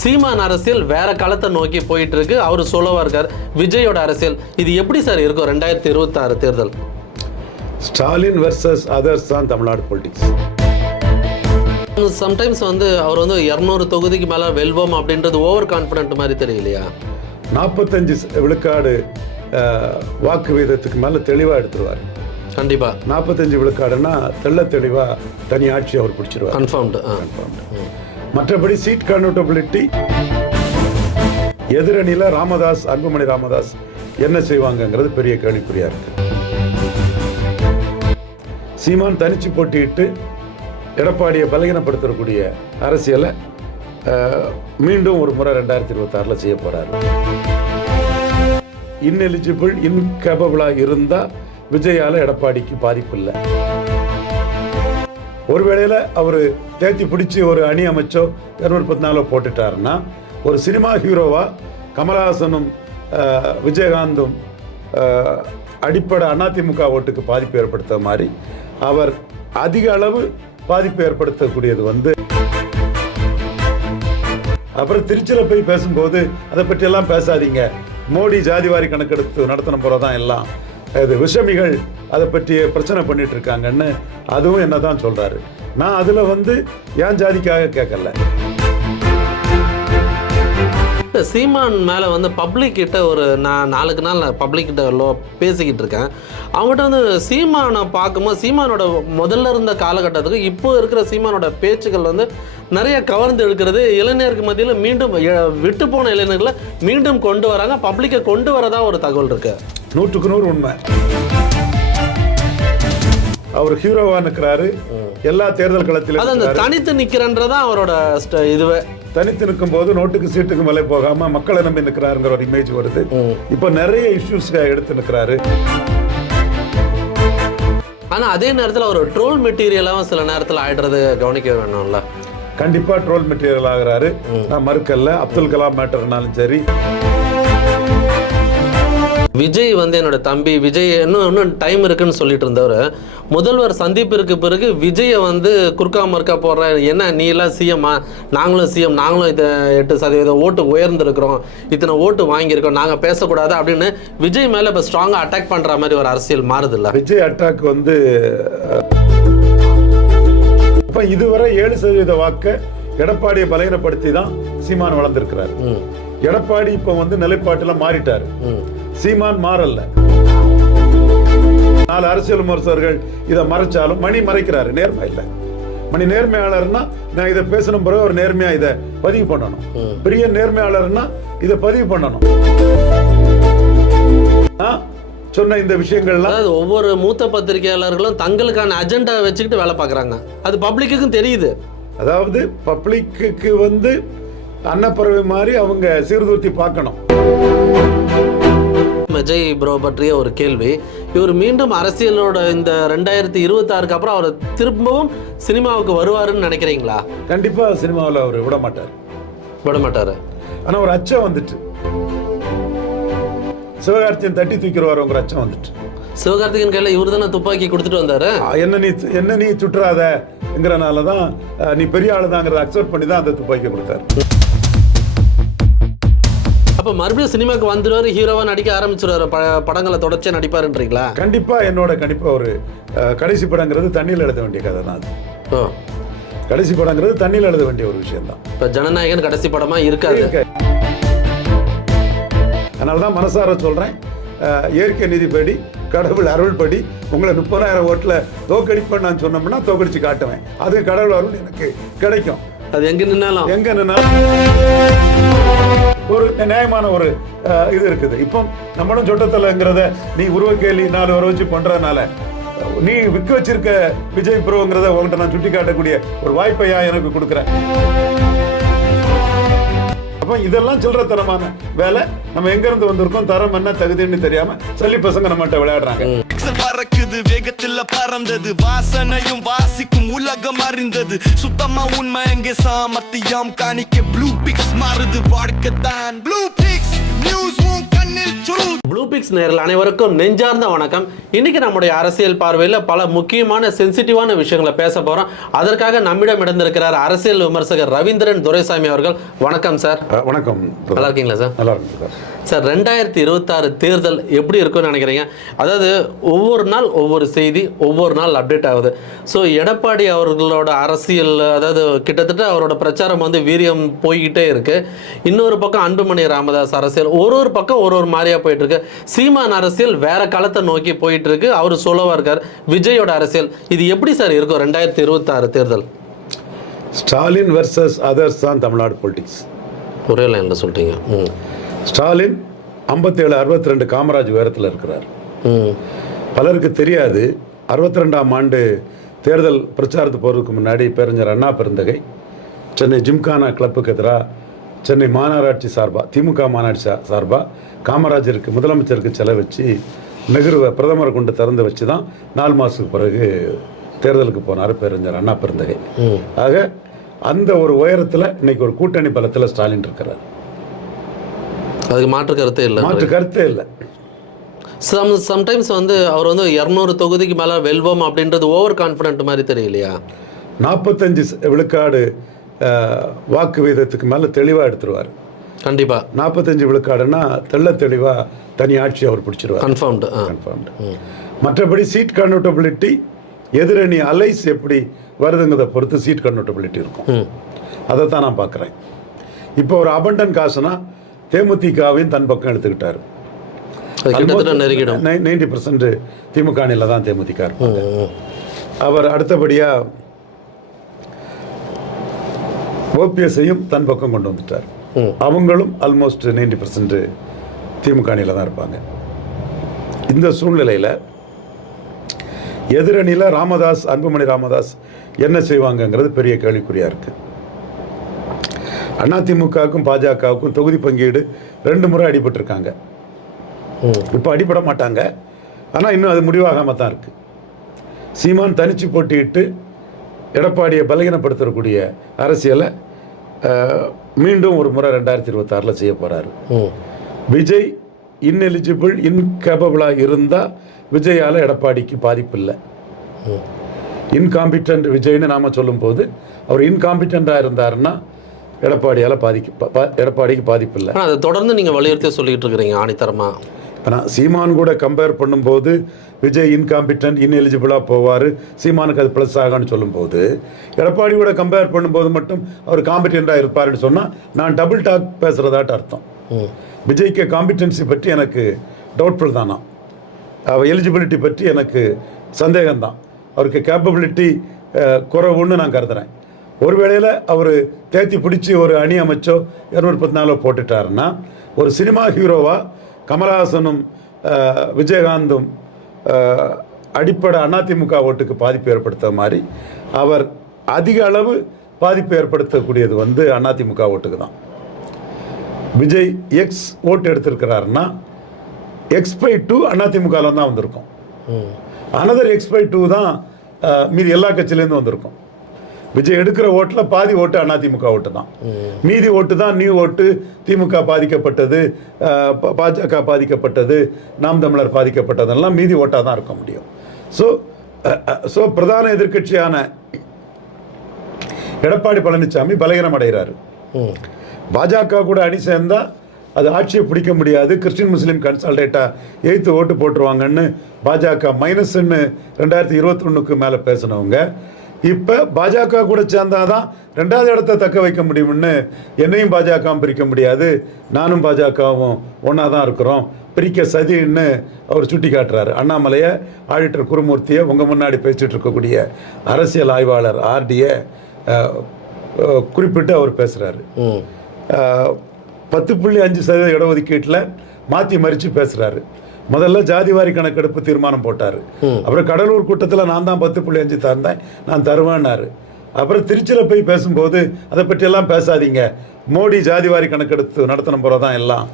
சீமான் அரசியல் வேற காலத்தை நோக்கி போயிட்டு இருக்கு அவர் சோலோவா இருக்கார்? விஜயோட அரசியல் இது எப்படி சார் இருக்கும் ரெண்டாயிரத்தி இருபத்தாறு தேர்தல்? ஸ்டாலின் வெர்சஸ் அதர்ஸ் தான் தமிழ்நாடு பொலிட்டிக்ஸ் சம்டைம்ஸ் வந்து அவர் வந்து இரநூறு தொகுதிக்கு மேல வெல்வோம் அப்படின்றது ஓவர் கான்ஃபிடென்ட் மாதிரி தெரியலையா? நாற்பத்தஞ்சு விழுக்காடு வாக்கு வீதத்துக்கு மேலே தெளிவாக எடுத்துருவார். கண்டிப்பா. நாற்பத்தஞ்சு விழுக்காடுன்னா தெள்ள தெளிவாக தனி ஆட்சி அவர் பிடிச்சிருவார். கன்ஃபார்ம்டு மற்றபடி சீட் கன்வெர்டபிலிட்டி எதிரணியில் ராமதாஸ் அன்புமணி ராமதாஸ் என்ன செய்வாங்கங்கிறது பெரிய கேள்விக்குறியா இருக்கு. சீமான் தனிச்சு போட்டியிட்டு எடப்பாடியை பலகீனப்படுத்தக்கூடிய அரசியலை மீண்டும் ஒரு முறை ரெண்டாயிரத்தி இருபத்தாறில் செய்ய போறாரு. இன்எலிஜிபிள் இன்கேபபிளாக இருந்தால் விஜயால எடப்பாடிக்கு பாதிப்பு இல்லை. ஒருவேளையில் அவர் தேத்தி பிடிச்சி ஒரு அணி அமைச்சோ இரநூறு பத்து நாளோ போட்டுட்டாருன்னா ஒரு சினிமா ஹீரோவாக கமலஹாசனும் விஜயகாந்தும் அடிப்படை அதிமுக ஓட்டுக்கு பாதிப்பு ஏற்படுத்த மாதிரி அவர் அதிக அளவு பாதிப்பு ஏற்படுத்தக்கூடியது வந்து அப்புறம் திருச்சியில் போய் பேசும்போது அதை பற்றியெல்லாம் பேசாதீங்க. மோடி ஜாதிவாரி கணக்கெடுத்து நடத்தின போகிறதான் எல்லாம். இது விஷமிகள் அதை பற்றி பிரச்சனை பண்ணிட்டு இருக்காங்கன்னு அதுவும் என்ன தான் சொல்கிறாரு நான் அதில் வந்து ஏன் ஜாதிக்காக கேட்கல? சீமான் மேலே வந்து பப்ளிக் கிட்ட ஒரு நான் நாளுக்கு நாள் பப்ளிக் கிட்ட லோ பேசிக்கிட்டு இருக்கேன். அவங்ககிட்ட வந்து சீமானை பார்க்கும்போது சீமானோட முதல்ல இருந்த காலகட்டத்துக்கு இப்போ இருக்கிற சீமானோட பேச்சுக்கள் வந்து நிறைய கவர்ந்து எடுக்கிறது இளைஞருக்கு மத்தியில் மீண்டும் விட்டு போன இளைஞர்களை மீண்டும் கொண்டு வராங்க. பப்ளிக்கை கொண்டு வரதா ஒரு தகவல் இருக்குது நூற்றுக்கு நூறு உண்மை. அவர் ஹீரோவா நிற்கிறாரு எல்லா தேர்தல் களத்திலும் தனித்து நிற்கிறன்றதா அவரோட இதுவே. தனித்து நிற்கும் போது நோட்டுக்கு சீட்டுக்கு மேலே போகாம மக்களை நம்பி நிற்கிறாருங்கிற ஒரு இமேஜ் வருது. இப்போ நிறைய இஷ்யூஸ் எடுத்து நிற்கிறாரு ஆனால் அதே நேரத்தில் ஒரு ட்ரோல் மெட்டீரியலாகவும் சில நேரத்தில் ஆயிடுறது கவனிக்க வேணும்ல. கண்டிப்பா ட்ரோல் மெட்டீரியல் ஆகுறாரு. நான் மறுக்கல்ல. அப்துல் கலாம் மேட்டர்னாலும் சரி. விஜய் வந்து என்னோட தம்பி விஜய் இன்னும் இன்னும் டைம் இருக்குன்னு சொல்லிட்டு இருந்தவர். முதல்வர் சந்திப்பிற்கு பிறகு விஜயை வந்து குறுக்கா மறுக்கா போடுற என்ன நீ எல்லாம் சிஎம்மா நாங்களும் சிஎம் நாங்களும் இதை எட்டு சதவீதம் ஓட்டு உயர்ந்திருக்கிறோம். இத்தனை ஓட்டு வாங்கியிருக்கோம் நாங்கள் பேசக்கூடாது அப்படின்னு விஜய் மேலே இப்போ ஸ்ட்ராங்காக அட்டாக் பண்ணுற மாதிரி ஒரு அரசியல் மாறுதில்ல. விஜய் அட்டாக் வந்து இப்ப இதுவரை ஏழு சதவீத வாக்க எடப்பாடியை பலகீனப்படுத்தி தான் சீமான் வளர்ந்திருக்கிறார். எடப்பாடி இப்ப வந்து நிலைப்பாட்டுல மாறிட்டாரு. சீமான் மாறல்ல. நாலு அரசியல் விமர்சகர்கள் இதை மறைச்சாலும் மணி மறைக்கிறாரு நேர்மை இல்லை. மணி நேர்மையாளர்னா நான் இதை பேசணும் பிறகு ஒரு நேர்மையா இதை பதிவு பண்ணணும். பெரிய நேர்மையாளர்னா இதை பதிவு பண்ணணும்? சொன்ன இந்த விஷயங்கள்லாம் ஒவ்வொரு மூத்த பத்திரிகையாளர்களும் தங்களுக்கான அஜெண்டா வச்சுக்கிட்டு வேலை பார்க்குறாங்க. அது பப்ளிக்குக்கும் தெரியுது. அதாவது பப்ளிக்கு வந்து அன்னப்பறவை மாதிரி அவங்க சீர்தூத்தி பார்க்கணும். விஜய் ப்ரோ பற்றிய ஒரு கேள்வி. இவர் மீண்டும் அரசியலோட இந்த ரெண்டாயிரத்தி இருபத்தாறுக்கு அப்புறம் அவர் திரும்பவும் சினிமாவுக்கு வருவாருன்னு நினைக்கிறீங்களா? கண்டிப்பா சினிமாவில் அவர் விட மாட்டார். விட மாட்டாரு. ஆனா ஒரு அச்சம் வந்துட்டு. சிவகார்த்தியன் தட்டி தூக்கிடுவார் அச்சம் வந்துட்டு. சிவகார்த்திகேயன் கையில் இவர் தானே துப்பாக்கி கொடுத்துட்டு வந்தாரு? என்ன நீ என்ன நீ சுற்றாதங்கிறனால தான் நீ பெரிய ஆளு தாங்கிறத அக்செப்ட் பண்ணி தான் அந்த துப்பாக்கி கொடுத்தாரு. அப்போ மறுபடியும் சினிமாக்கு வந்துடுவாரு ஹீரோவா நடிக்க ஆரம்பிச்சிருவாரு. ப படங்களை தொடர்ச்சியாக நடிப்பாருன்றீங்களா? கண்டிப்பா என்னோட கணிப்பா ஒரு கடைசி படங்கிறது தண்ணியில் எழுத வேண்டிய கதை தான் அது. கடைசி படங்கிறது தண்ணியில் எழுத வேண்டிய ஒரு விஷயம் தான். இப்போ ஜனநாயகன் கடைசி படமா இருக்காது. அதனால தான் மனசார சொல்றேன். அஹ், இயற்கை நீதிப்படி கடவுள் அருள்படி உங்களை முப்பதாயிரம் ஓட்டில் தோக்கடிப்பேன் நான் சொன்னோம்னா தோக்கடிச்சு காட்டுவேன். அது கடவுள் அருள் எனக்கு கிடைக்கும். அது எங்க நின்னாலும். எங்க நின்னா ஒரு நியாயமான ஒரு இது இருக்குது. இப்போ நம்மளும் சொட்டத்தலைங்கிறத நீ உருவ கேள்வி நாலு வர வச்சு பண்ணுறதுனால நீ விற்க வச்சிருக்க விஜய் ப்ரோங்கிறத உங்கள்கிட்ட நான் சுட்டி காட்டக்கூடிய ஒரு வாய்ப்பையா எனக்கு கொடுக்குறேன். அப்போ இதெல்லாம் சில்லறத்தனமான வேலை. நம்ம எங்க இருந்து வந்திருக்கோம்? தரம் என்ன தகுதின்னு தெரியாம சல்லி பசங்க நம்மகிட்ட விளையாடுறாங்க. பறக்குது வேகத்துல பறந்தது. வாசனையும் வாசிக்கும் உலகம் அறிந்தது. சுத்தமா உண்மை எங்கே சாமர்த்தியம்? காணிக்க ப்ளூ பிக்ஸ் மாறுது. வாழ்க்கை தான் ப்ளூ பிக்ஸ் நியூஸ் உன் கண்ணில் சுருள். ப்ளூ பிக்ஸ் நேரில் அனைவருக்கும் நெஞ்சார்ந்த வணக்கம். இன்னைக்கு நம்முடைய அரசியல் பார்வையில் பல முக்கியமான சென்சிட்டிவான விஷயங்களை பேச போகிறோம் அதற்காக நம்மிடம் இடந்திருக்கிறார் அரசியல் விமர்சகர் ரவீந்திரன் துரைசாமி அவர்கள். வணக்கம் சார் வணக்கம். நல்லா இருக்கீங்களா சார் நல்லா இருக்கு சார் சார் ரெண்டாயிரத்தி இருபத்தாறு தேர்தல் எப்படி இருக்கும்னு நினைக்கிறீங்க? அதாவது ஒவ்வொரு நாள் ஒவ்வொரு செய்தி ஒவ்வொரு நாள் அப்டேட் ஆகுது. ஸோ எடப்பாடி அவர்களோட அரசியல் அதாவது கிட்டத்தட்ட அவரோட பிரச்சாரம் வந்து வீரியம் போய்கிட்டே இருக்கு. இன்னொரு பக்கம் அன்புமணி ராமதாஸ் அரசியல் ஒரு ஒரு பக்கம் ஒரு ஒரு மாதிரியா போயிட்டு இருக்கு சீமான் அரசியல் வேற காலத்தை நோக்கி போயிட்டு இருக்கு அவர் சோலோவா இருக்கார். விஜயோட அரசியல் இது எப்படி சார் இருக்கும் ரெண்டாயிரத்தி இருபத்தாறு தேர்தல்? ஸ்டாலின் வெர்சஸ் அதர்ஸ் தான் தமிழ்நாடு பொலிட்டிக்ஸ் ஒரே லைனில் சொல்லிட்டீங்க ஸ்டாலின் ஐம்பத்தேழு அறுபத்தி ரெண்டு காமராஜ் உயரத்தில் இருக்கிறார். பலருக்கு தெரியாது. அறுபத்தி ரெண்டாம் ஆண்டு தேர்தல் பிரச்சாரத்துக்கு போகிறதுக்கு முன்னாடி பேரஞ்சர் அண்ணா பெருந்தகை சென்னை ஜிம்கானா கிளப்புக்கு எதிராக சென்னை மாநகராட்சி சார்பாக திமுக மாநாட்சி சார்பாக காமராஜருக்கு முதலமைச்சருக்கு செலவச்சு நெஹ்ருவை பிரதமரை கொண்டு திறந்து வச்சு தான் நாலு மாதத்துக்கு பிறகு தேர்தலுக்கு போனார் பேரஞ்சர் அண்ணா பெருந்தகை. ஆக அந்த ஒரு உயரத்தில் இன்னைக்கு ஒரு கூட்டணி பலத்தில் ஸ்டாலின் இருக்கிறார். அதுக்கு மாற்று கருத்தே இல்லை மாற்று கருத்தே இல்லை. சம் சம்டைம்ஸ் வந்து அவர் வந்து இரநூறு தொகுதிக்கு மேலே வெல்வோம் அப்படின்றது ஓவர் கான்ஃபிடென்ட் மாதிரி தெரியலையா? நாற்பத்தஞ்சு விழுக்காடு வாக்கு வீதத்துக்கு மேலே தெளிவாக எடுத்துருவார். கண்டிப்பா. நாற்பத்தஞ்சு விழுக்காடுன்னா தெள்ள தெளிவாக தனி ஆட்சி அவர் பிடிச்சிருவார். கன்ஃபார்ம்டு கன்ஃபார்ம்டு மற்றபடி சீட் கன்வெர்டபிலிட்டி எதிரணி அலைஸ் எப்படி வருதுங்கிறத பொறுத்து சீட் கன்வெர்டபிலிட்டி இருக்கும். அதை தான் நான் பார்க்குறேன். இப்போ ஒரு அபண்டன் காசுனா தேமுதிகவையும் தன் பக்கம் எடுத்துக்கிட்டாரு. நெருங்கிடும். நைன்டி பர்சன்ட் திமுக அணியில் தான் தேமுதிக. அவர் அடுத்தபடியாக ஓபிஎஸ்ஸையும் தன் பக்கம் கொண்டு வந்துட்டார். அவங்களும் ஆல்மோஸ்ட் நைன்டி பர்சன்ட் திமுக அணியில் தான் இருப்பாங்க. இந்த சூழ்நிலையில் எதிரணியில் ராமதாஸ் அன்புமணி ராமதாஸ் என்ன செய்வாங்கங்கிறது பெரிய கேள்விக்குறியாக இருக்குது அதிமுகவுக்கும் பாஜகவுக்கும் தொகுதி பங்கீடு ரெண்டு முறை அடிபட்டிருக்காங்க. இப்போ அடிபட மாட்டாங்க. ஆனால் இன்னும் அது முடிவாகாம தான் இருக்குது சீமான் தனிச்சு போட்டியிட்டு எடப்பாடியை பலகீனப்படுத்தக்கூடிய அரசியலை மீண்டும் ஒரு முறை ரெண்டாயிரத்தி இருபத்தாறில் செய்ய போகிறாரு விஜய் இன்எலிஜிபிள் இன்கேபபிளாக இருந்தால் விஜயால் எடப்பாடிக்கு பாதிப்பு இல்லை. இன்காம்பிட்டன்ட் விஜய்னு நாம் சொல்லும்போது அவர் இன்காம்பிட்டண்ட்டாக இருந்தாருன்னா எடப்பாடியால் பாதிக்கு எடப்பாடிக்கு பாதிப்பு இல்லை அதை தொடர்ந்து நீங்கள் வலியுறுத்தி சொல்லிட்டு இருக்கிறீங்க ஆணித்தரமா. ஆனால் சீமான் கூட கம்பேர் பண்ணும்போது விஜய் இன்காம்பிட்டன்ட் இன்எலிஜிபிளாக போவார் சீமானுக்கு அது ப்ளஸ் ஆகும்னு சொல்லும்போது எடப்பாடி கூட கம்பேர் பண்ணும்போது மட்டும் அவர் காம்பிட்டண்ட்டாக இருப்பாருன்னு சொன்னால் நான் டபுள் டாக் பேசுகிறதாட்டு அர்த்தம். விஜய்க்கு காம்பிட்டன்சி பற்றி எனக்கு டவுட்ஃபுல் தானா அவர் எலிஜிபிலிட்டி பற்றி எனக்கு சந்தேகம்தான். அவருக்கு கேப்பபிலிட்டி குறைவுன்னு நான் கருதுறேன். ஒரு வேளையில் அவர் தேத்தி பிடிச்சி ஒரு அணி அமைச்சோ இரநூறு பத்து நாலோ போட்டுட்டாருன்னா ஒரு சினிமா ஹீரோவாக கமலஹாசனும் விஜயகாந்தும் அடிப்படை அதிமுக ஓட்டுக்கு பாதிப்பு ஏற்படுத்த மாதிரி அவர் அதிக அளவு பாதிப்பு ஏற்படுத்தக்கூடியது வந்து அதிமுக ஓட்டுக்கு தான். விஜய் எக்ஸ் ஓட்டு எடுத்திருக்கிறாருன்னா எக்ஸ் பை டூ அதிமுகவில் தான் வந்திருக்கும் அனதர் எக்ஸ் பை டூ தான் மீதி எல்லா கட்சியிலேருந்து வந்திருக்கும். விஜய் எடுக்கிற ஓட்டில் பாதி ஓட்டு அதிமுக ஓட்டு தான். மீதி ஓட்டு தான் நியூ ஓட்டு. திமுக பாதிக்கப்பட்டது பாஜக பாதிக்கப்பட்டது நாம் தமிழர் பாதிக்கப்பட்டதெல்லாம் மீதி ஓட்டாக தான் இருக்க முடியும். ஸோ ஸோ பிரதான எதிர்க்கட்சியான எடப்பாடி பழனிசாமி பலகீனம் அடைகிறாரு. பாஜக கூட அணி சேர்ந்தா அது ஆட்சியை பிடிக்க முடியாது. கிறிஸ்டின் முஸ்லீம் கன்சால்டேட்டா எய்த்து ஓட்டு போட்டுருவாங்கன்னு பாஜக மைனஸ்ன்னு ரெண்டாயிரத்தி இருபத்தி ஒன்றுக்கு மேலே பேசினவங்க. இப்போ பாஜக கூட சேர்ந்தாதான் ரெண்டாவது இடத்த தக்க வைக்க முடியும்னு என்னையும் பாஜகவும் பிரிக்க முடியாது. நானும் பாஜகவும் ஒன்றா தான் இருக்கிறோம். பிரிக்க சதின்னு அவர் சுட்டி காட்டுறாரு அண்ணாமலையை ஆடிட்டர் குருமூர்த்தியை உங்கள் முன்னாடி பேசிட்டு இருக்கக்கூடிய அரசியல் ஆய்வாளர் ஆர்டியை குறிப்பிட்டு அவர் பேசுகிறாரு பத்து புள்ளி அஞ்சு சதவீத இடஒதுக்கீட்டில் மாற்றி மறித்து பேசுகிறாரு முதல்ல ஜாதிவாரி கணக்கெடுப்பு தீர்மானம் போட்டார். அப்புறம் கடலூர் கூட்டத்தில் நான் தான் பத்து புள்ளி அஞ்சு தந்தேன் நான் தருவேன்னாரு. அப்புறம் திருச்சியில் போய் பேசும்போது அதை பற்றியெல்லாம் பேசாதீங்க. மோடி ஜாதிவாரி கணக்கெடுத்து நடத்தின போகிற தான் எல்லாம்.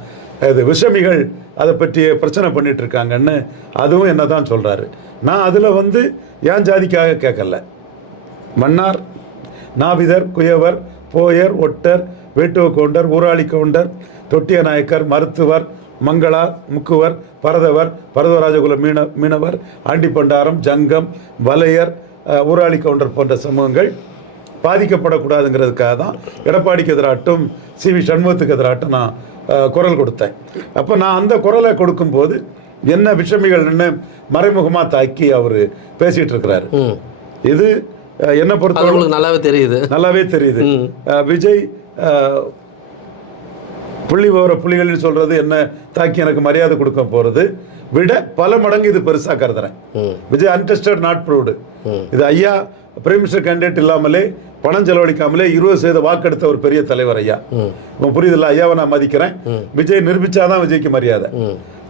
இது விஷமிகள் அதை பற்றி பிரச்சனை பண்ணிட்டு இருக்காங்கன்னு அதுவும் என்ன தான் சொல்கிறாரு நான் அதில் வந்து ஏன் ஜாதிக்காக கேட்கல? மன்னார் நாவிதர் குயவர் போயர் ஒட்டர் வேட்டுவ கவுண்டர் ஊராளி கவுண்டர் தொட்டிய நாயக்கர் மருத்துவர் மங்களா முக்குவர் பரதவர் பரதவராஜகுல மீன மீனவர் ஆண்டிப்பண்டாரம் ஜங்கம் வலையர் ஊராளி கவுண்டர் போன்ற சமூகங்கள் பாதிக்கப்படக்கூடாதுங்கிறதுக்காக தான் எடப்பாடிக்கு எதிராட்டும் சி வி சண்முகத்துக்கு எதிராட்டும் நான் குரல் கொடுத்தேன். அப்போ நான் அந்த குரலை கொடுக்கும்போது என்ன விஷமிகள்னு மறைமுகமாக தாக்கி அவர் பேசிகிட்டு இருக்கிறாரு இது என்னை பொறுத்தவரை நல்லாவே தெரியுது. நல்லாவே தெரியுது. விஜய் புள்ளி விவர புலிகள்னு சொல்றது என்ன? தாக்கி எனக்கு மரியாதை கொடுக்க போறது. விட பல மடங்கு இது பெருசா கருதுறேன். விஜய் அன்டெஸ்டட் நாட் ப்ரூவ்டு இது ஐயா பிரைம் மினிஸ்டர் கேண்டிடேட் இல்லாமலே பணம் செலவழிக்காமலே இருபது சதவீத வாக்கெடுத்த ஒரு பெரிய தலைவர் ஐயா. இப்போ புரியுதுல்ல ஐயாவை நான் மதிக்கிறேன். விஜய் நிரூபிச்சாதான் விஜய்க்கு மரியாதை.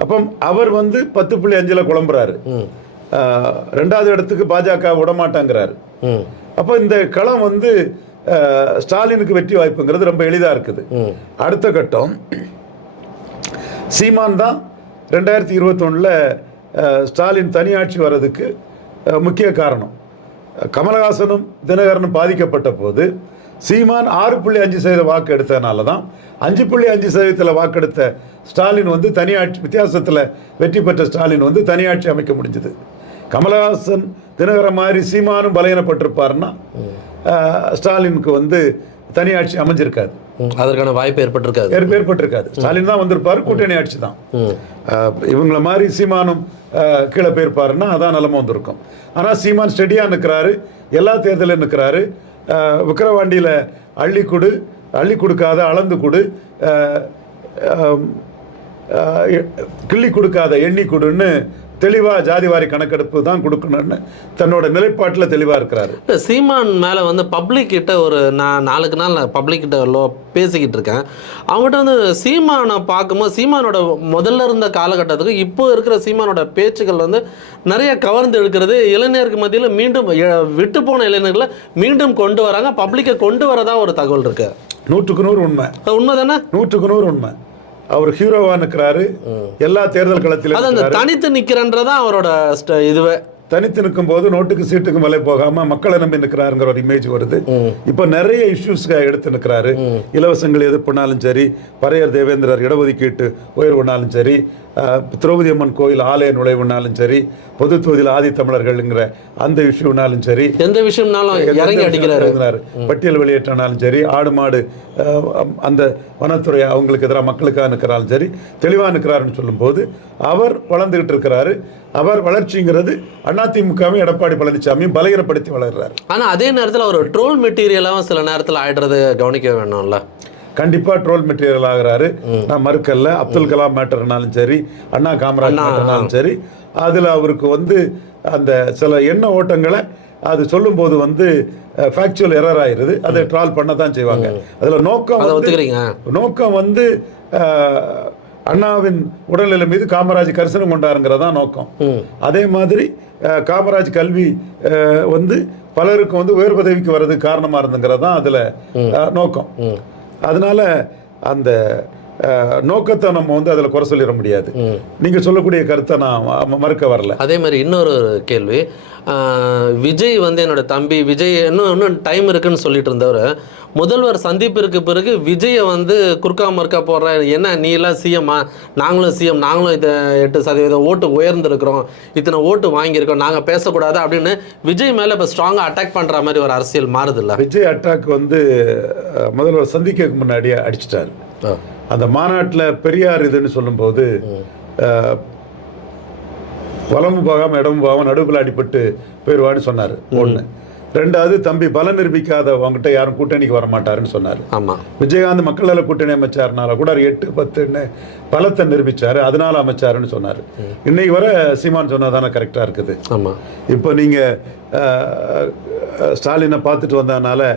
அப்போ அவர் வந்து பத்து புள்ளி அஞ்சுல குழம்புறாரு. ரெண்டாவது இடத்துக்கு பாஜக விடமாட்டாங்கிறாரு. அப்போ இந்த களம் வந்து ஸ்டாலினுக்கு வெற்றி வாய்ப்புங்கிறது ரொம்ப எளிதாக இருக்குது. அடுத்த கட்டம் சீமான் தான் ரெண்டாயிரத்தி இருபத்தொன்னில் ஸ்டாலின் தனியாட்சி வர்றதுக்கு அஹ், முக்கிய காரணம். கமலஹாசனும் தினகரனும் பாதிக்கப்பட்ட போது சீமான் ஆறு புள்ளி அஞ்சு சதவீத வாக்கு எடுத்ததுனால தான் அஞ்சு புள்ளி அஞ்சு சதவீதத்தில் வாக்கெடுத்த ஸ்டாலின் வந்து தனியாட்சி வித்தியாசத்தில் வெற்றி பெற்ற ஸ்டாலின் வந்து தனியாட்சி அமைக்க முடிஞ்சது. கமலஹாசன் தினகரன் மாதிரி சீமானும் பலகீனப்பட்டிருப்பாருன்னா அஹ், ஸ்டாலினுக்கு வந்து தனியாட்சி அமைஞ்சிருக்காது. ம். அதற்கான வாய்ப்பு ஏற்பட்டிருக்காது. ஏற்ப- ஏற்பட்டிருக்காது. ஸ்டாலின் தான் வந்திருப்பாரு கூட்டணி ஆட்சி தான். இவங்கள மாதிரி சீமானும் கீழே போயிருப்பாருன்னா அதான் நிலம வந்திருக்கும். ஆனால் சீமான் ஸ்டெடியாக நிற்கிறாரு எல்லா தேர்தலும் நிற்கிறாரு விக்கிரவாண்டியில் அள்ளி கொடு அள்ளி கொடுக்காத அளந்து கொடு கிள்ளி கொடுக்காத எண்ணி கொடுன்னு தெளிவாக ஜாதிவாரி கணக்கெடுப்பு தான் கொடுக்கணும்னு தன்னோட நிலைப்பாட்டில் தெளிவாக இருக்கிறாரு. இல்ல, சீமான் மேலே வந்து பப்ளிக் கிட்ட ஒரு நான் நாளுக்கு நாள் பப்ளிக் கிட்ட லோ பேசிக்கிட்டு இருக்கேன். அவங்ககிட்ட வந்து சீமானை பார்க்கும்போது சீமானோட முதல்ல இருந்த காலகட்டத்துக்கு இப்போ இருக்கிற சீமானோட பேச்சுக்கள் வந்து நிறைய கவர்ந்து எடுக்கிறது இளைஞருக்கு மத்தியில் மீண்டும் விட்டு போன இளைஞர்களை மீண்டும் கொண்டு வராங்க. பப்ளிக்கை கொண்டு வரதா ஒரு தகவல் இருக்கு. நூற்றுக்கு நூறு உண்மை. உண்மை தானே நூற்றுக்கு நூறு உண்மை. அவர் ஹீரோவா நிற்கிறாரு எல்லா தேர்தல் களத்திலும் அந்த. தனித்து நிற்கிறன்றதான் அவரோட இதுவே. தனித்து நிற்கும் போது நோட்டுக்கு சீட்டுக்கு மேலே போகாம மக்களை நம்பி நிற்கிறாருங்கிற ஒரு இமேஜ் வருது. இப்போ நிறைய இஷ்யூஸ்க்கு எடுத்து நிற்கிறாரு இலவசங்கள் எதிர்ப்புனாலும் சரி பறையர் தேவேந்திரர் இடஒதுக்கீட்டு உயர்வுனாலும் சரி திரௌபதி அம்மன் கோயில் ஆலய நுழைவுனாலும் சரி பொது தொகுதியில் ஆதி தமிழர்கள்ங்கிற அந்த இஷ்யூனாலும் சரி எந்த விஷயம்னாலும் இறங்கி அடிக்கிறாரு. பட்டியல் வெளியேற்றினாலும் சரி ஆடு மாடு அந்த வனத்துறை அவங்களுக்கு எதிராக மக்களுக்காக நிற்கிறாலும் சரி தெளிவாக நிற்கிறாருன்னு சொல்லும்போது அவர் வளர்ந்துகிட்டு இருக்கிறாரு. அவர் வளர்ச்சிங்கிறது அதிமுகவும் எடப்பாடி பழனிசாமியும் பலகீனப்படுத்தி வளர்றாரு. ஆனா அதே நேரத்தில் ஒரு ட்ரோல் மெட்டீரியலாகவும் சில நேரத்தில் ஆயிடுறது கவனிக்க வேணும்ல. கண்டிப்பா ட்ரோல் மெட்டீரியல் ஆகுறாரு. நான் மறுக்கல்ல அப்துல் கலாம் மேட்டர்னாலும் சரி அண்ணா காமராஜ் மேட்டர்னாலும் சரி அதுல அவருக்கு வந்து அந்த சில எண்ண ஓட்டங்களை அது சொல்லும்போது வந்து ஃபேக்சுவல் எரர் ஆயிருது. அதை ட்ரால் பண்ண தான் செய்வாங்க. அதுல நோக்கம் நோக்கம் வந்து அண்ணாவின் உடல்நிலை மீது காமராஜ் கரிசனம் கொண்டாருங்கிறதா நோக்கம். அதே மாதிரி காமராஜ் கல்வி வந்து பலருக்கு வந்து உயர் பதவிக்கு வர்றதுக்கு காரணமா இருந்துங்கிறது தான் அதுல நோக்கம். அதனால அந்த நோக்கத்தை நம்ம வந்து அதில் குறை சொல்லிட முடியாது. நீங்க சொல்லக்கூடிய கருத்தை நான் மறுக்க வரல. அதே மாதிரி இன்னொரு கேள்வி. விஜய் வந்து என்னோட தம்பி விஜய் இன்னும் இன்னும் டைம் இருக்குன்னு சொல்லிட்டு இருந்தவர் முதல்வர் சந்திப்பிற்கு பிறகு விஜயை வந்து குறுக்கா மறுக்கா போடுற என்ன நீ எல்லாம் சிஎம்மா நாங்களும் சிஎம் நாங்களும் இதை எட்டு சதவீதம் ஓட்டு உயர்ந்திருக்கிறோம். இத்தனை ஓட்டு வாங்கியிருக்கோம். நாங்கள் பேசக்கூடாது அப்படின்னு விஜய் மேலே இப்போ ஸ்ட்ராங்காக அட்டாக் பண்ணுற மாதிரி ஒரு அரசியல் மாறுதில்ல? விஜய் அட்டாக் வந்து முதல்வர் சந்திக்க முன்னாடியே அடிச்சிட்டாரு. அந்த மாநாட்டில் பெரியார் இதுன்னு சொல்லும்போது அஹ், வலமும் போகாம இடமும் போகாம நடுவில் அடிபட்டு போயிடுவான்னு சொன்னார். ஒன்று ரெண்டாவது தம்பி பலம் நிரூபிக்காத அவங்ககிட்ட யாரும் கூட்டணிக்கு வர மாட்டாருன்னு சொன்னார். ஆமாம் விஜயகாந்த் மக்கள் நல கூட்டணி அமைச்சாருனால கூட அவர் எட்டு பத்துன்னு பலத்தை நிரூபிச்சாரு. அதனால அமைச்சாருன்னு சொன்னார். இன்னைக்கு வர சீமான் சொன்னதானே கரெக்டாக இருக்குது. ஆமாம் இப்போ நீங்கள் ஸ்டாலினை பார்த்துட்டு வந்ததுனால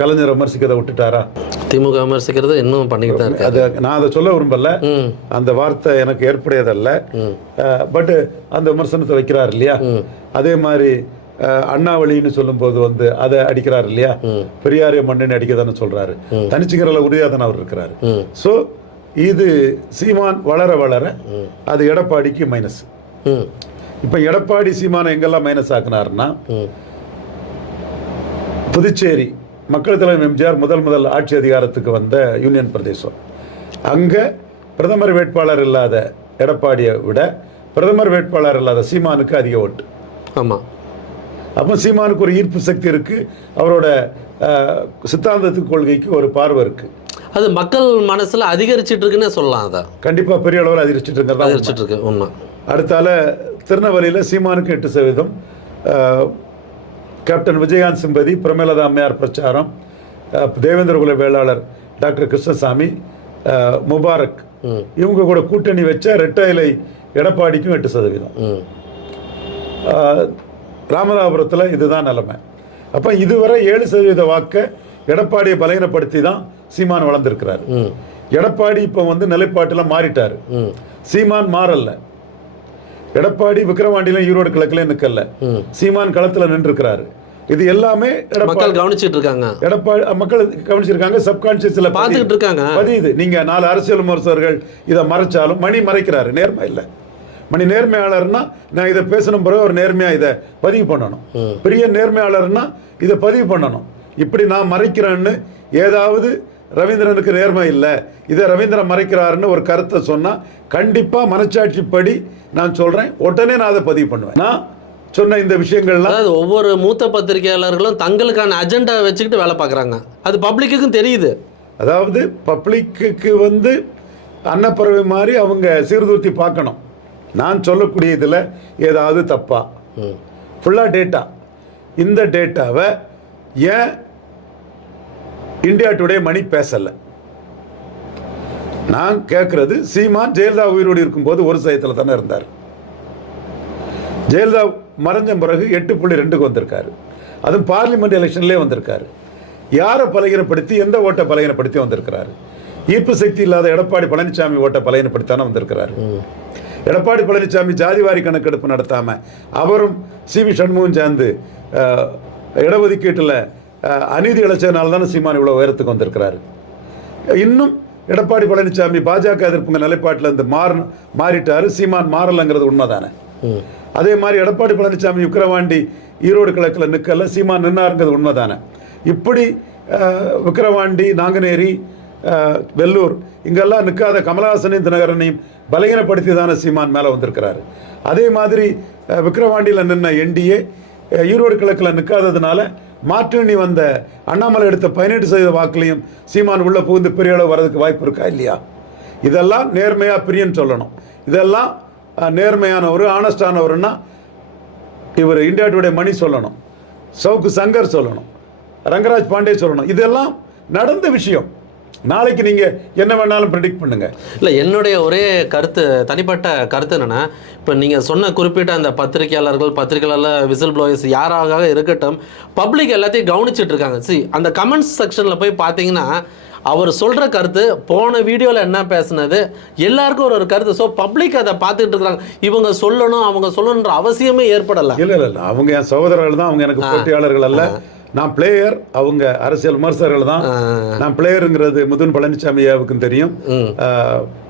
கலைஞரை விமர்சிக்கிறதை விட்டுட்டாரா? திமுக விமர்சிக்கிறது இன்னும் பண்ணிக்கிட்டு தான் அது நான் அதை சொல்ல விரும்பல. அந்த வார்த்தை எனக்கு ஏற்புடையதல்ல. பட் அந்த விமர்சனத்தை வைக்கிறார் இல்லையா? அதே மாதிரி அண்ணாவளின்னு சொல்லும்போது வந்து அதை அடிக்கிறார் இல்லையா? பெரியாரிய மண்ணுன்னு அடிக்க தானே சொல்றாரு. தனிச்சுக்கிறல உறுதியாக தானே அவர் இருக்கிறாரு. ஸோ இது சீமான் வளர வளர அது எடப்பாடிக்கு மைனஸ் இப்போ எடப்பாடி சீமானை எங்கெல்லாம் மைனஸ் ஆக்குனாருன்னா புதுச்சேரி மக்கள் தலைவர் எம்ஜிஆர் முதல் முதல் ஆட்சி அதிகாரத்துக்கு வந்த யூனியன் பிரதேசம். அங்கே பிரதமர் வேட்பாளர் இல்லாத எடப்பாடியை விட பிரதமர் வேட்பாளர் இல்லாத சீமானுக்கு அதிக ஓட்டு. ஆமாம் அப்போ சீமானுக்கு ஒரு ஈர்ப்பு சக்தி இருக்கு. அவரோட அஹ், சித்தாந்தத்துக்கு கொள்கைக்கு ஒரு பார்வை இருக்கு. அது மக்கள் மனசில் அதிகரிச்சிட்டு இருக்குன்னே சொல்லலாம் அதை. கண்டிப்பா பெரிய அளவில் அதிர்ச்சிட்டு இருக்கிறதா. அதிகரிச்சிட்டு இருக்கு உண்மை. அடுத்தால திருநெல்வேலியில் சீமானுக்கு எட்டு சதவீதம் கேப்டன் விஜயகாந்த் சிம்பதி பிரமேலதா அம்மையார் பிரச்சாரம் அஹ், தேவேந்திர குல வேளாளர் டாக்டர் கிருஷ்ணசாமி முபாரக். இவங்க கூட கூட்டணி வச்ச ரெட்டை இலை எடப்பாடிக்கும் எட்டு சதவீதம். ராமநாதபுரத்தில் இதுதான் நிலைமை. அப்போ இதுவரை ஏழு சதவீத வாக்கை எடப்பாடியை பலகீனப்படுத்தி தான் சீமான் வளர்ந்துருக்கிறாரு. எடப்பாடி இப்போ வந்து நிலைப்பாட்டில் மாறிட்டாரு. சீமான் மாறல்ல எடப்பாடி விக்கிரவாண்டியிலும் ஈரோடு கிழக்குல நிற்கல சீமான் களத்தில் நின்றுக்கிறாரு இது எல்லாமே மக்கள் கவனிச்சிட்டு இருக்காங்க. எடப்பாடி மக்கள் கவனிச்சிருக்காங்க சப்கான்சியஸில் பார்த்துக்கிட்டு இருக்காங்க. பதியுது. நீங்க நாலு அரசியல் விமர்சகர்கள் இதை மறைச்சாலும் மணி மறைக்கிறாரு. நேர்மை இல்லை. மணி நேர்மையாளர்னா நான் இதை பேசணும் பிறகு ஒரு நேர்மையா இதை பதிவு பண்ணணும். பெரிய நேர்மையாளர்னா இதை பதிவு பண்ணணும். இப்படி நான் மறைக்கிறேன்னு ஏதாவது ரவீந்திரனுக்கு நேர்மை இல்லை. இதை ரவீந்திரன் மறைக்கிறாருன்னு ஒரு கருத்தை சொன்னா கண்டிப்பா மனச்சாட்சிப்படி நான் சொல்றேன். உடனே நான் அதை பதிவு பண்ணுவேன். நான் சொன்ன இந்த விஷயங்கள்லாம் ஒவ்வொரு மூத்த பத்திரிகையாளர்களும் தங்களுக்கான அஜெண்டா வச்சுக்கிட்டு வேலை பார்க்குறாங்க. அது பப்ளிக்குக்கும் தெரியுது. அதாவது பப்ளிக்குக்கு வந்து அன்னப்பறவை மாதிரி அவங்க சீர்தூர்த்தி பார்க்கணும். நான் சொல்லக்கூடிய இதில் ஏதாவது தப்பா? ஃபுல்லாக டேட்டா இந்த டேட்டாவை ஏன் இந்தியா டுடே மணி பேசலை? நான் கேட்குறது சீமான் ஜெயலலிதா உயிரோடு இருக்கும்போது ஒரு சதயத்தில் தானே இருந்தார். ஜெயலலிதா மறைஞ்ச பிறகு எட்டு புள்ளி ரெண்டுக்கு வந்திருக்காரு. அதுவும் பார்லிமெண்ட் எலெக்ஷன்லேயே வந்திருக்காரு. யாரை பலகீனப்படுத்தி எந்த ஓட்டை பலகீனப்படுத்தி வந்திருக்கிறாரு? ஈர்ப்பு சக்தி இல்லாத எடப்பாடி பழனிசாமி ஓட்டை பலகீனப்படுத்தானே வந்திருக்கிறாரு. எடப்பாடி பழனிசாமி ஜாதிவாரி கணக்கெடுப்பு நடத்தாம அவரும் சி வி சண்முகம் சேர்ந்து இடஒதுக்கீட்டில் அஹ், அநீதி இழைச்சதுனால தானே சீமான் இவ்வளோ உயரத்துக்கு வந்திருக்கிறாரு. இன்னும் எடப்பாடி பழனிசாமி பாஜக எதிர்ப்புங்க நிலைப்பாட்டில் இருந்து மாறு மாறிட்டாரு. சீமான் மாறலைங்கிறது உண்மைதானே. அதே மாதிரி எடப்பாடி பழனிசாமி விக்கிரவாண்டி ஈரோடு கிழக்கில் நிற்கல சீமான் நின்னாருங்கிறது உண்மைதானே. இப்படி அஹ், விக்கிரவாண்டி நாங்குநேரி வெள்ளூர் இங்கெல்லாம் நிற்காத கமலஹாசனையும் தினகரனையும் பலகீனப்படுத்தி தானே சீமான் மேலே வந்திருக்கிறாரு. அதே மாதிரி அஹ், விக்கிரவாண்டியில் நின்ன என்டிஏ ஈரோடு கிழக்கில் நிற்காததுனால மாற்றணி வந்த அண்ணாமலை எடுத்த பதினெட்டு சதவீத வாக்குலையும் சீமான் உள்ளே புகுந்து பெரிய அளவு வர்றதுக்கு வாய்ப்பு இருக்கா இல்லையா? இதெல்லாம் நேர்மையாக பிரியன்னு சொல்லணும். இதெல்லாம் நேர்மையானவர் ஆனஸ்டானவர்னா இவர் இந்தியா டுடே மணி சொல்லணும். சவுக்கு சங்கர் சொல்லணும். ரங்கராஜ் பாண்டே சொல்லணும். இதெல்லாம் நடந்த விஷயம். நாளைக்கு நீங்க என்ன வேணாலும் ப்ரெடிக்ட் பண்ணுங்க. இல்லை என்னுடைய ஒரே கருத்து தனிப்பட்ட கருத்து என்னென்னா இப்போ நீங்கள் சொன்ன குறிப்பிட்ட அந்த பத்திரிகையாளர்கள் பத்திரிகையாளர் விசில் ப்ளோயர்ஸ் யாராக இருக்கட்டும் பப்ளிக் எல்லாத்தையும் கவனிச்சிட்டு இருக்காங்க. சி அந்த கமெண்ட்ஸ் செக்ஷனில் போய் பார்த்தீங்கன்னா அவர் சொல்கிற கருத்து போன வீடியோவில் என்ன பேசுனது? எல்லாருக்கும் ஒரு ஒரு கருத்து. ஸோ பப்ளிக் அதை பார்த்துட்டு இருக்காங்க. இவங்க சொல்லணும் அவங்க சொல்லணுன்ற அவசியமே ஏற்படலை. இல்ல இல்ல அவங்க என் சகோதரர்கள் தான். அவங்க எனக்கு போட்டியாளர்கள் அல்ல. நான் பிளேயர் அவங்க அரசியல் விமர்சகர்கள் தான். நான் பிளேயருங்கிறது முதுன் பழனிசாமி ஐயாவுக்கும் தெரியும்.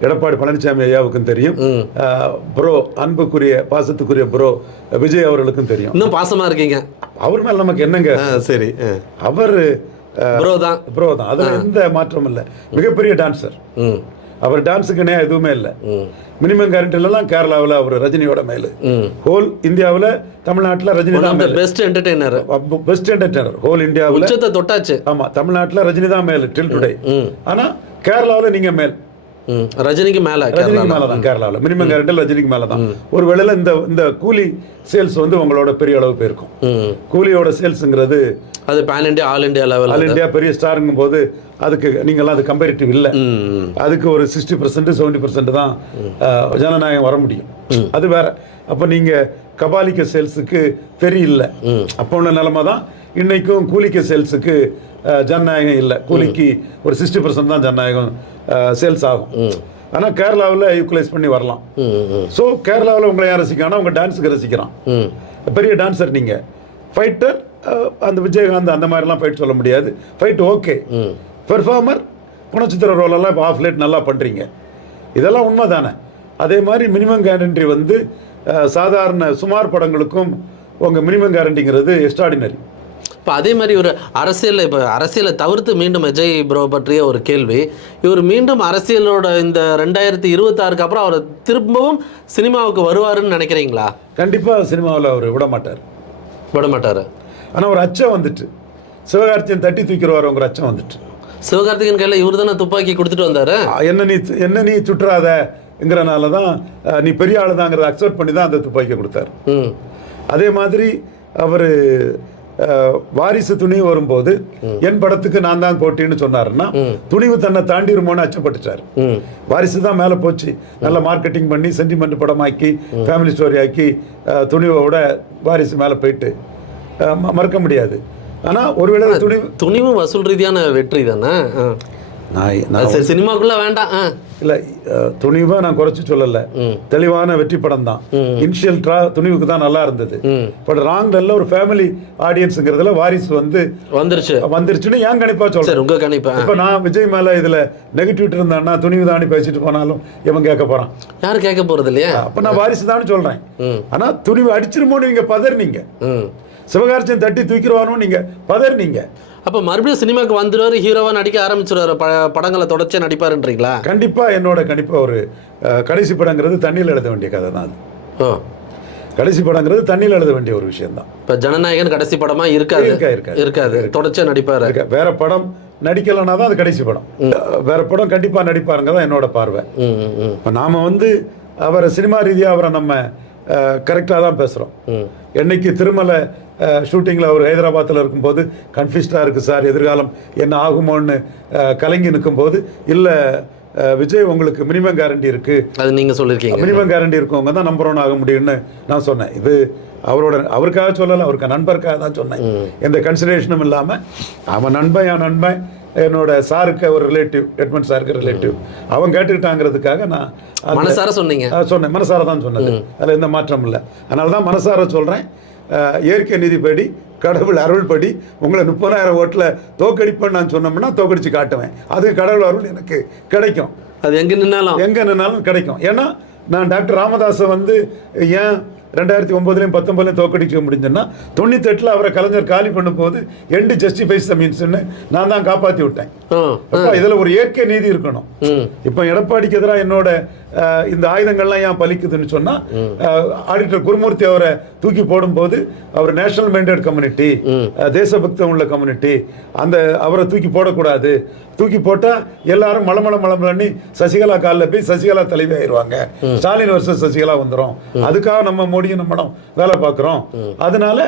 எடப்பாடி பழனிசாமி ஐயாவுக்கும் தெரியும். ப்ரோ அன்புக்குரிய பாசத்துக்குரிய ப்ரோ விஜய் அவர்களுக்கும் தெரியும். இன்னும் பாசமாக இருக்கீங்க. அவர் மேல நமக்கு என்னங்க? சரி. அவர் ப்ரோ தான். ப்ரோ தான். அதுல எந்த மாற்றமும் இல்லை. மிகப்பெரிய டான்சர் ம். அவர் டான்ஸுக்கு இணையா எதுவுமே இல்லை. மினிமம் கேரண்டிலலாம் கேரளாவில் அவர் ரஜினியோட மேலு. ஹோல் இந்தியாவில் தமிழ்நாட்டில் ரஜினி தான் best entertainer best entertainer whole இந்தியாவில் தொட்டாச்சு. ஆமா தமிழ்நாட்டில் ரஜினி தான் மேல் டில் டுடே ம். ஆனா கேரளாவில் நீங்க மேல். ரஜினிக்கு மேலே ரஜினிக்கு மேல தான் கேரளாவில் மினிமம் கேரண்டில் ரஜினிக்கு மேல தான். ஒரு வேளையில இந்த இந்த கூலி சேல்ஸ் வந்து உங்களோட பெரிய அளவு போயிருக்கும். கூலியோட சேல்ஸுங்கிறது அது pan India all India all level India பெரிய ஸ்டாருங்கும் போது அதுக்கு நீங்களாம் அது கம்பேரிட்டிவ் இல்லை. அதுக்கு ஒரு சிக்ஸ்டி பர்சன்ட் செவன்டி பர்சன்ட் தான் ஜனநாயகம் வர முடியும். அது வேற. அப்போ நீங்க கபாலிக்க சேல்ஸுக்கு தெரியல அப்போ உள்ள நிலைமை தான் இன்னைக்கும் கூலிக்க சேல்ஸுக்கு ஜனநாயகம் இல்லை. கூலிக்கு ஒரு சிக்ஸ்டி பர்சன்ட் தான் ஜனநாயகம் சேல்ஸ் ஆகும். ஆனால் கேரளாவில் ஈக்குவலைஸ் பண்ணி வரலாம். ஸோ கேரளாவில் உங்களை யார் ரசிக்கிறான்னா உங்கள் டான்ஸுக்கு ரசிக்கிறான். பெரிய டான்சர் நீங்க. ஃபைட்டர் அந்த விஜயகாந்த் அந்த மாதிரிலாம் ஃபைட் சொல்ல முடியாது. ஃபைட் ஓகே பெர்ஃபார்மர் குணச்சித்திர ரோலெல்லாம் இப்போ ஆஃப் லேட் நல்லா பண்ணுறீங்க இதெல்லாம் உண்மை தானே அதே மாதிரி மினிமம் கேரண்டி வந்து சாதாரண சுமார் படங்களுக்கும் உங்கள் மினிமம் கேரண்டிங்கிறது எக்ஸ்ட்ராடினரி இப்போ அதே மாதிரி ஒரு அரசியல் இப்போ அரசியலை தவிர்த்து மீண்டும் விஜய் ப்ரோ பற்றிய ஒரு கேள்வி. இவர் மீண்டும் அரசியலோட இந்த ரெண்டாயிரத்தி இருபத்தாறுக்கு அப்புறம் அவர் திரும்பவும் சினிமாவுக்கு வருவாருன்னு நினைக்கிறீங்களா? கண்டிப்பாக சினிமாவில் அவர் விட மாட்டார். விட மாட்டார். ஆனால் ஒரு அச்சம் வந்துட்டு. சிவகார்த்தியன் தட்டி தூக்கிடுவாருங்கிற அச்சம் வந்துட்டு. சிவகார்த்திகேயன் கையில் இவர் தானே துப்பாக்கி கொடுத்துட்டு வந்தாரு? என்ன நீ என்ன நீ சுற்றாதங்கிறனால தான் நீ பெரிய ஆளு தாங்கிறத அக்செப்ட் பண்ணி தான் அந்த துப்பாக்கியை கொடுத்தாரு. அதே மாதிரி அவர் வாரிசு துணிவு வரும்போது என் படத்துக்கு நான் தான் போட்டின்னு சொன்னாருன்னா துணிவு தன்னை தாண்டிருமோன்னு அச்சப்பட்டுட்டார். ம். வாரிசு தான் மேலே போச்சு. நல்ல மார்க்கெட்டிங் பண்ணி சென்டிமெண்ட் படமாக்கி ஃபேமிலி ஸ்டோரி ஆக்கி அஹ், துணிவை விட வாரிசு மேலே போயிட்டு மறக்க முடியாது. ஆனால் ஒருவேளை துணிவு துணிவு வசூல் ரீதியான வெற்றி தானே? சினிமாக்குள்ள வேண்டாம். இல்லை துணிவை நான் குறைச்சி சொல்லலை. தெளிவான வெற்றி படம் தான். இனிஷியல் ட்ரா துணிவுக்கு தான் நல்லா இருந்தது. பட் ராங்ல ஒரு ஃபேமிலி ஆடியன்ஸுங்கிறதுல வாரிசு வந்து வந்துருச்சு. வந்துருச்சுன்னு ஏன் கணிப்பா சொல்றேன்? சரி உங்க கணிப்பு ஆ. இப்போ நான் விஜய் மேல இதுல நெகட்டிவிட்டி இருந்தான்னா துணிவு தாண்டி பேசிட்டு போனாலும் இவன் கேட்க போறான். யாரும் கேட்க போறது இல்லையா? அப்ப நான் வாரிசு தான் சொல்றேன். ம். ஆனா துணிவு அடிச்சிருமோன்னு நீங்க பதறினீங்க. சிவகார்த்தியன் தட்டி தூக்கிடுவானோ நீங்க பதறினீங்க. அப்போ மறுபடியும் சினிமாக்கு வந்துருவாரு ஹீரோவா நடிக்க ஆரம்பிச்சிருவாரு ப படங்களை தொடர்ச்சியா நடிப்பாருன்றீங்களா? கண்டிப்பா என்னோட கணிப்பா ஒரு கடைசி படங்கிறது தண்ணியில் எழுத வேண்டிய கதை தான் அது. கடைசி படங்கிறது தண்ணியில் எழுத வேண்டிய ஒரு விஷயம் தான். இப்போ ஜனநாயகன் கடைசி படமா இருக்காது. இருக்கா, இருக்காது. இருக்காது. தொடர்ச்சியா நடிப்பாரு. வேற படம் நடிக்கலைன்னா தான் அது கடைசி படம். வேற படம் கண்டிப்பா நடிப்பாருங்க தான் என்னோட பார்வை. இப்போ நாம வந்து அவரை சினிமா ரீதியாக அவரை நம்ம கரெக்டாக தான் பேசுகிறோம். என்னைக்கு திருமலை ஷூட்டிங்கில் அவர் ஹைதராபாத்தில் இருக்கும்போது கன்ஃபியூஸ்டாக இருக்குது சார் எதிர்காலம் என்ன ஆகுமோன்னு கலங்கி நிற்கும்போது இல்லை விஜய் உங்களுக்கு மினிமம் கேரண்டி இருக்குது அது நீங்க சொல்லியிருக்கீங்க. மினிமம் கேரண்டி இருக்கவங்க தான் நம்பர் ஒன் ஆக முடியும்னு நான் சொன்னேன். இது அவரோட அவருக்காக சொல்லலை அவருக்கு நண்பருக்காக தான் சொன்னேன். எந்த கன்சிடரேஷனும் இல்லாமல் அவன் நண்பன் என் நண்பன் என்னோட சாருக்கு ஒரு ரிலேட்டிவ் எட்மன் சாருக்கு ரிலேட்டிவ் அவன் கேட்டுக்கிட்டாங்கிறதுக்காக நான் மனசார சொன்னீங்க. சொன்னேன். மனசார தான் சொன்னது. அதில் எந்த மாற்றம் இல்லை. அதனால தான் மனசார சொல்கிறேன் இயற்கை நீதிப்படி கடவுள் அருள்படி உங்களை முப்பதாயிரம் ஓட்டில் தோக்கடிப்பேன்னு நான் சொன்னோம்னா தோக்கடிச்சு காட்டுவேன். அது கடவுள் அருள் எனக்கு கிடைக்கும். அது எங்க நின்னாலும். எங்கே நின்னாலும் கிடைக்கும். ஏன்னா நான் டாக்டர் ராமதாஸை வந்து ஏன் ரெண்டாயிரத்தி ஒன்பதுலையும் பத்தொன்பதுலையும் தோக்கடிக்க முடிஞ்சுன்னா தொண்ணூத்தெட்டில் அவரை கலைஞர் காலி பண்ணும்போது எண்டு ஜஸ்டிஃபைஸ் மீன்ஸ்னு நான் தான் காப்பாற்றி விட்டேன். இதில் ஒரு இயற்கை நீதி இருக்கணும். இப்போ எடப்பாடிக்கு எதிராக என்னோட இந்த ஆயுதங்கள்லாம் ஏன் பலிக்குதுன்னு சொன்னா ஆடிட்டர் குருமூர்த்தி அவரை தூக்கி போடும்போது அவர் நேஷனல் மைண்டட் கம்யூனிட்டி தேசபக்தம் உள்ள கம்யூனிட்டி அந்த அவரை தூக்கி போடக்கூடாது. தூக்கி போட்டா எல்லாரும் மலமள மலமலன்னு சசிகலா காலில் போய் சசிகலா தலைவி ஆயிடுவாங்க ஸ்டாலின் வருஷம் சசிகலா வந்துரும். அதுக்காக நம்ம மோடியும் நம்மளும் வேலை பார்க்குறோம். அதனால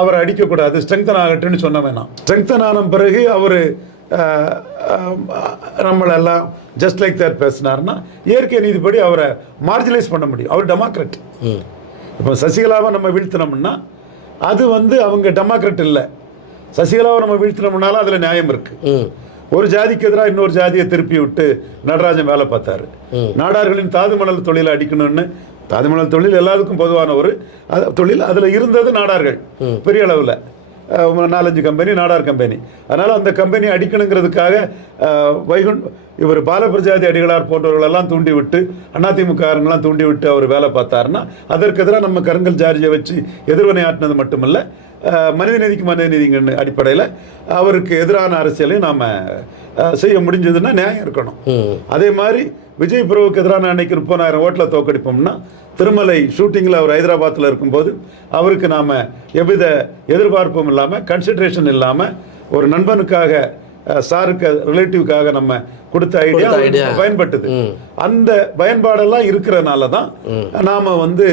அவரை அடிக்கக்கூடாது. ஸ்ட்ரெங்தன் ஆகட்டும்னு சொன்ன வேணாம். ஸ்ட்ரெங்தன் ஆன பிறகு அவர் நம்மளெல்லாம் ஜஸ்ட் லைக் தட் பேசினார்னா இயற்கை நீதிப்படி அவரை மார்ஜினைஸ் பண்ண முடியும். அவர் டெமோக்ராட் இப்போ சசிகலாவை நம்ம வீழ்த்தினோம்னா அது வந்து அவங்க டெமோக்ராட் இல்லை. சசிகலாவை நம்ம வீழ்த்தினோம்னாலும் அதில் நியாயம் இருக்கு. ம். ஒரு ஜாதிக்கு எதிராக இன்னொரு ஜாதியை திருப்பி விட்டு நடராஜன் வேலை பார்த்தாரு. நாடார்களின் தாதுமணல் தொழிலை அடிக்கணும்னு. தாதுமணல் தொழில் எல்லாருக்கும் பொதுவான ஒரு அது- தொழில் அதில் இருந்தது நாடார்கள். பெரிய அளவில். நாலஞ்சு கம்பெனி நாடார் கம்பெனி அதனால் அந்த கம்பெனி அடிக்கணுங்கிறதுக்காக வைகுண் இவர் பாலபிரஜாதி அடிகளார் போன்றவர்களெல்லாம் தூண்டி விட்டு அதிமுககாரங்களாம் தூண்டி விட்டு அவர் வேலை பார்த்தாருன்னா அதற்கு எதிராக நம்ம கருங்கல் ஜார்ஜை வச்சு எதிர்வினை ஆட்டினது மட்டுமல்ல மனிதநீதிக்கு மனிதநீதிங்க அடிப்படையில் அவருக்கு எதிரான அரசியலை நாம் செய்ய முடிஞ்சதுன்னா நியாயம் இருக்கணும். அதே மாதிரி விஜய் பிரபுக்கு எதிரான அன்னைக்கு முப்பதாயிரம் ஓட்டில் தோக்கடிப்போம்னா திருமலை ஷூட்டிங்கில் அவர் ஹைதராபாத்தில் இருக்கும்போது அவருக்கு நாம் எவ்வித எதிர்பார்ப்பும் இல்லாமல் கன்சிடரேஷன் இல்லாமல் ஒரு நண்பனுக்காக சாருக்கு ரிலேட்டிவ்க்காக நம்ம கொடுத்த ஐடியா. பயன்பட்டது. அந்த பயன்பாடெல்லாம் இருக்கிறனால தான் நாம வந்து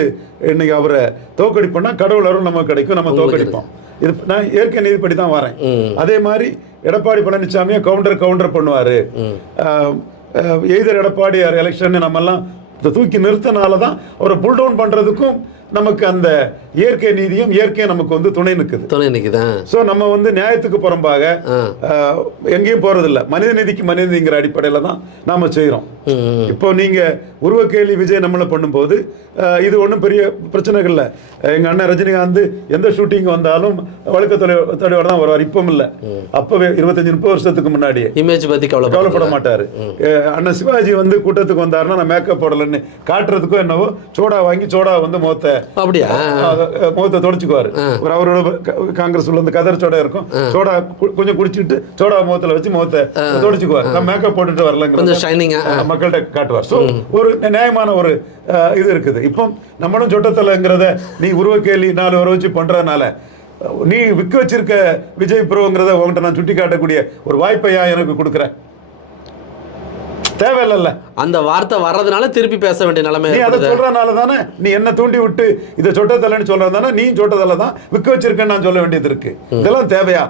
இன்னைக்கு அவரை தோக்கடிப்போம்னா கடவுள் அருள் நமக்கு கிடைக்கும் நம்ம தோக்கடிப்போம் இது நான் இயற்கை நீதிப்படி தான் வரேன். அதே மாதிரி எடப்பாடி பழனிசாமியை கவுண்டர் கவுண்டர் பண்ணுவாரு எய்தர் எடப்பாடியார் எலெக்ஷன் நம்ம எல்லாம் தூக்கி நிறுத்தினால தான் அவரை புல் டவுன் நமக்கு அந்த இயற்கை நீதியும் இயற்கையும் நமக்கு வந்து துணை நிற்குது துணை நிற்குதான் ஸோ நம்ம வந்து நியாயத்துக்கு புறம்பாக எங்கேயும் போறதில்ல. மனித நீதிக்கு மனித நீதிங்கிற அடிப்படையில் தான் நாம செய்கிறோம் இப்போ நீங்க உருவக்கேலி விஜய் நம்மளை பண்ணும்போது இது ஒன்றும் பெரிய பிரச்சனைகள் இல்லை. எங்க அண்ணன் ரஜினிகாந்த் எந்த ஷூட்டிங் வந்தாலும் வழக்கு தொலை- தொலைவோட தான் வருவார். இப்பவும் இல்லை. அப்பவே இருபத்தஞ்சு முப்பது வருஷத்துக்கு முன்னாடியே இமேஜ் பத்தி கவலைப்பட கவலைப்பட மாட்டாரு. அண்ணன் சிவாஜி வந்து கூட்டத்துக்கு வந்தாருன்னா நான் மேக்கப் போடலன்னு காட்டுறதுக்கோ என்னவோ சோடா வாங்கி சோடா வந்து முகத்தை அப்படியா? முகத்தை தொடச்சுக்குவாரு. ஒரு அவரோட காங்கிரஸ் உள்ள இந்த கதர் சோடா இருக்கும். சோடா கொஞ்சம் குடிச்சிட்டு சோடா முகத்துல வச்சு முகத்தை தொடச்சுக்குவார். நம்ம மேக்கப் போட்டுட்டு அஹ், மக்கள்கிட்ட காட்டுவார். ஸோ ஒரு நியாயமான ஒரு இது இருக்குது. இப்போ நம்மளும் சொட்டத்தலைங்கிறத நீ உருவக்கேலி நாலு வர வச்சு பண்றதுனால நீ விற்க வச்சிருக்க விஜய் ப்ரோங்கிறத உங்கள்கிட்ட நான் சுட்டி காட்டக்கூடிய ஒரு வாய்ப்பையா எனக்கு கொடுக்குறேன் தேவையில்லைல்ல. அந்த வார்த்தை வர்றதுனால திருப்பி பேச வேண்டிய நிலைமை நீ அதை. சொல்றதுனால தானே நீ என்ன தூண்டி விட்டு இதை சொட்டத்தலைன்னு சொல்றதுனால நீ சொட்டத்தலை தான் விற்க வச்சிருக்கேன்னு நான் சொல்ல வேண்டியது இருக்கு. இதெல்லாம் தேவையா?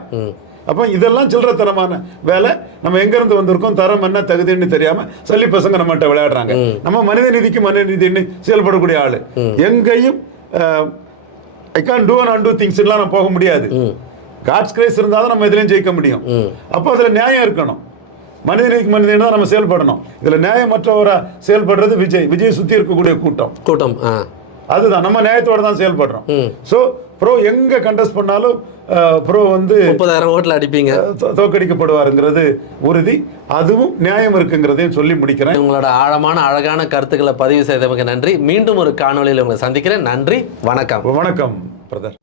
அப்போ இதெல்லாம் சில்லறத்தனமான வேலை. நம்ம எங்க இருந்து வந்திருக்கோம் தரம் என்ன தகுதின்னு தெரியாம சல்லி பசங்க நம்மகிட்ட விளையாடுறாங்க. நம்ம மனித நீதிக்கு மனித நீதின்னு செயல்படக்கூடிய ஆளு. எங்கேயும் I can do and undo things எல்லாம் நான் போக முடியாது. காட்ஸ் கிரேஸ் இருந்தால் தான் நம்ம இதுலயும் ஜெயிக்க முடியும். அப்போ அதுல நியாயம் இருக்கணும். மனிதனுக்கு மனிதன் தான் நம்ம செயல்படணும். இதுல நியாயமற்றவரா செயல்படுறது விஜய். விஜய் சுத்தி இருக்கக்கூடிய கூட்டம். கூட்டம் ஆ. அதுதான். நம்ம நியாயத்தோட தான் செயல்படுறோம். ஸோ ப்ரோ எங்க கண்டெஸ்ட் பண்ணாலும் ப்ரோ வந்து முப்பதாயிரம் ஓட்டில் அடிப்பீங்க. அஹ், தோ- தோற்கடிக்கப்படுவாருங்கிறது உறுதி. அதுவும் நியாயம் இருக்குங்கிறதையும் சொல்லி முடிக்கிறேன். உங்களோட ஆழமான அழகான கருத்துக்களை பதிவு செய்தவங்க நன்றி. மீண்டும் ஒரு காணொளியில் உங்களை சந்திக்கிறேன். நன்றி. வணக்கம். வணக்கம் பிரதர்.